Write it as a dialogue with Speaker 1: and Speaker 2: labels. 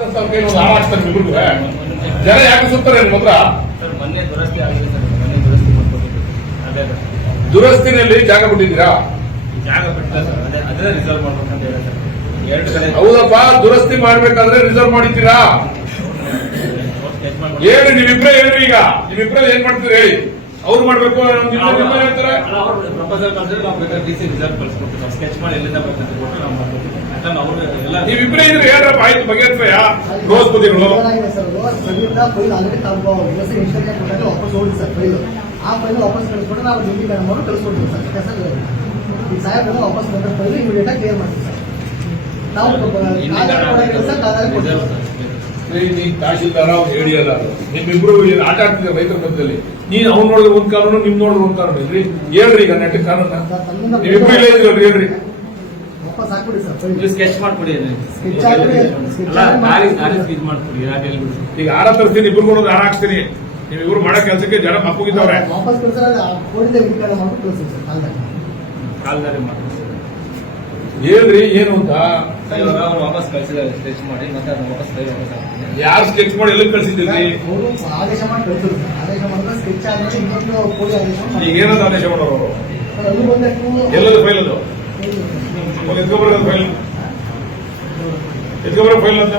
Speaker 1: ಒಂದು ಹಾಳು ಜನ ಯಾಕೆ ಸುತ್ತಾರೆ ನಿಮ್ಮ ಹತ್ರ?
Speaker 2: ಮೊನ್ನೆ ದುರಸ್ತಿ ಆಗಿದೆ ಸರ್ ಮೊನ್ನೆ ದುರಸ್ತಿ ಮಾಡ್ಕೊಟ್ಟಿದ್ದು ಅದೇ ಅದೇ.
Speaker 1: ದುರಸ್ತಿನಲ್ಲಿ ಜಾಗ ಬಿಟ್ಟಿದ್ದೀರಾ?
Speaker 2: ಜಾಗ ಬಿಟ್ಟಿಲ್ಲ ಸರ್ ಅದೇ ಅದೇ ರಿಸರ್ವ್ ಮಾಡ್ಬೇಕಂತ ಹೇಳಿ ಸರ್. ಎರಡು ಕಡೆ
Speaker 1: ಹೌದಪ್ಪ ದುರಸ್ತಿ ಮಾಡ್ಬೇಕಾದ್ರೆ ರಿಸರ್ವ್ ಮಾಡಿದ್ದೀರಾ? ಹೇಳಿ ನೀವಿಬ್ರೇ ಹೇಳ್ರಿ ಈಗ. ನೀವಿಬ್ರಲ್ಲಿ ಏನ್ ಮಾಡ್ತೀರಿ ಹೇಳಿ. ಅವ್ರು ಮಾಡ್ಬೇಕು
Speaker 2: ಪ್ರಪೋಸಲ್ ಕಳ್ಸಿದ್ರೆ ನಾವು ಬೇಕಾದ್ರೆ ಡಿ ಸಿ ರಿಸರ್ವ್ ಕಳ್ಸ್ಕೊಡ್ತೀವಿ. ಸ್ಕೆಚ್ ಮಾಡಿ ಎಲ್ಲಿಂದ ಬರ್ತದೆ ಕೊಟ್ಟು ನಾವು ಮಾಡ್ಕೊಡ್ತೀವಿ.
Speaker 1: ನೀವಿಬ್ರೇ ಇದ್ರೆ ಹೇಳ್ರಪ್ಪ ಆಯ್ತು ಬಗೆಹರಿಸಯ್ಯ ರೋಸ್
Speaker 3: ವಾಪಸ್ ಹೋಗಿ ಸರ್ ಫೈಲ್. ಆ ಫೈಲ್ ವಾಪಸ್ ಕಳಿಸ್ಬಿಟ್ಟು ನಾವು ಡಿ ಮೇಡಮ್ ಅವರು ಕಳಿಸ್ಕೊಡ್ತೀವಿ ಸರ್ ವಾಪಸ್ ಬಂದ ಫೈಲ್ ಇಮಿಡಿಯೇಟ್ ಆಗಿ ಕ್ಲಿಯರ್ ಮಾಡ್ತೀವಿ ಸರ್. ನಾವು ಕೊಡ್ತೀವಿ
Speaker 1: ತಹಶೀಲ್ದಾರ ಹೇಳಿ ಹೇಳಿಯಲ್ಲ ನಿಮ್ಮಿಬ್ರು ಏನ್ ಆಟ ಆಡ್ತಿದ್ದಾರೆ ರೈತರ ಮಧ್ಯದಲ್ಲಿ? ನೀನ್ ಅವ್ನು ನೋಡಿದ್ರೆ ಒಂದ್ ಕಾನೂನು ನಿಮ್ ನೋಡಿದ್ರೆ ಒಂದ್ ಕಾನೂನು ಇಲ್ರಿ? ಹೇಳ್ರಿ ಈಗ ನೆಟ್ಟ ಕಾರಣ. ನೀವಿಬ್ರು ಇಲ್ಲ ಹೇಳ್ರಿ.
Speaker 3: ವಾಪಸ್ ಹಾಕ್ಬಿಡಿ ಸರ್
Speaker 2: ನೀವು ಸ್ಕೆಚ್ ಮಾಡ್ಕೊಡಿ
Speaker 3: ಸ್ಕೆಚ್
Speaker 2: ಅಲ್ಲ ನಾಳೆ. ನಾಳೆ ಸ್ಕೆಚ್ ಮಾಡ್ಕೊಡಿ ಹೇಳ್ಬಿಡಿ
Speaker 1: ಈಗ ತರ್ತೀನಿ ಇಬ್ರು ಕೂಡ ಹಾರ ಹಾಕ್ತೀನಿ ನೀವಿಬ್ರು ಮಾಡೋ ಕೆಲಸಕ್ಕೆ ಜನ ಮಪ್ಪಗಿದ್ದವ್ರೆ.
Speaker 3: ವಾಪಸ್ ಕೋಡಿದ ಮಾಡ್ಬಿಟ್ಟು ಸರ್
Speaker 2: ಕಾಲ್ದಾರಿ
Speaker 1: ಹೇಳ್ರಿ ಏನು ಅಂತ?
Speaker 2: ಅವ್ರು ವಾಪಸ್ ಕಳ್ಸಿದ್ದಾರೆ ಸ್ಕೆಚ್ ಮಾಡಿ ಮತ್ತೆ ಅದನ್ನ ವಾಪಸ್ ಕೈ ವಾಪಸ್ ಹಾಕ್ತೀನಿ.
Speaker 1: ಯಾರು ಸ್ಕೆಚ್ ಮಾಡಿ ಎಲ್ಲಿ ಕಳ್ಸಿದ್ದೀರಿ?
Speaker 3: ಅವರು ಆದೇಶ ಮಾಡಿ ಕಳಿಸಿದ್ರು ಆದೇಶ ಮಾಡಿದ್ರೆ ಸ್ಕೆಚ್ ಆದ್ಮೇಲೆ ಇನ್ನೊಂದು ಕೋಡಿ ಆದೇಶ ಮಾಡಿ.
Speaker 1: ಈಗ ಏನಂತ ಆದೇಶ ಮಾಡೋರು
Speaker 3: ಅದು ಬಂದೆ
Speaker 1: ಫೈಲ್ ಅದು? ಎತ್ಕೊಬರೋದು ಫೈಲ್ ಎತ್ಕೊಬರೋ ಫೈಲ್ ಅಂತ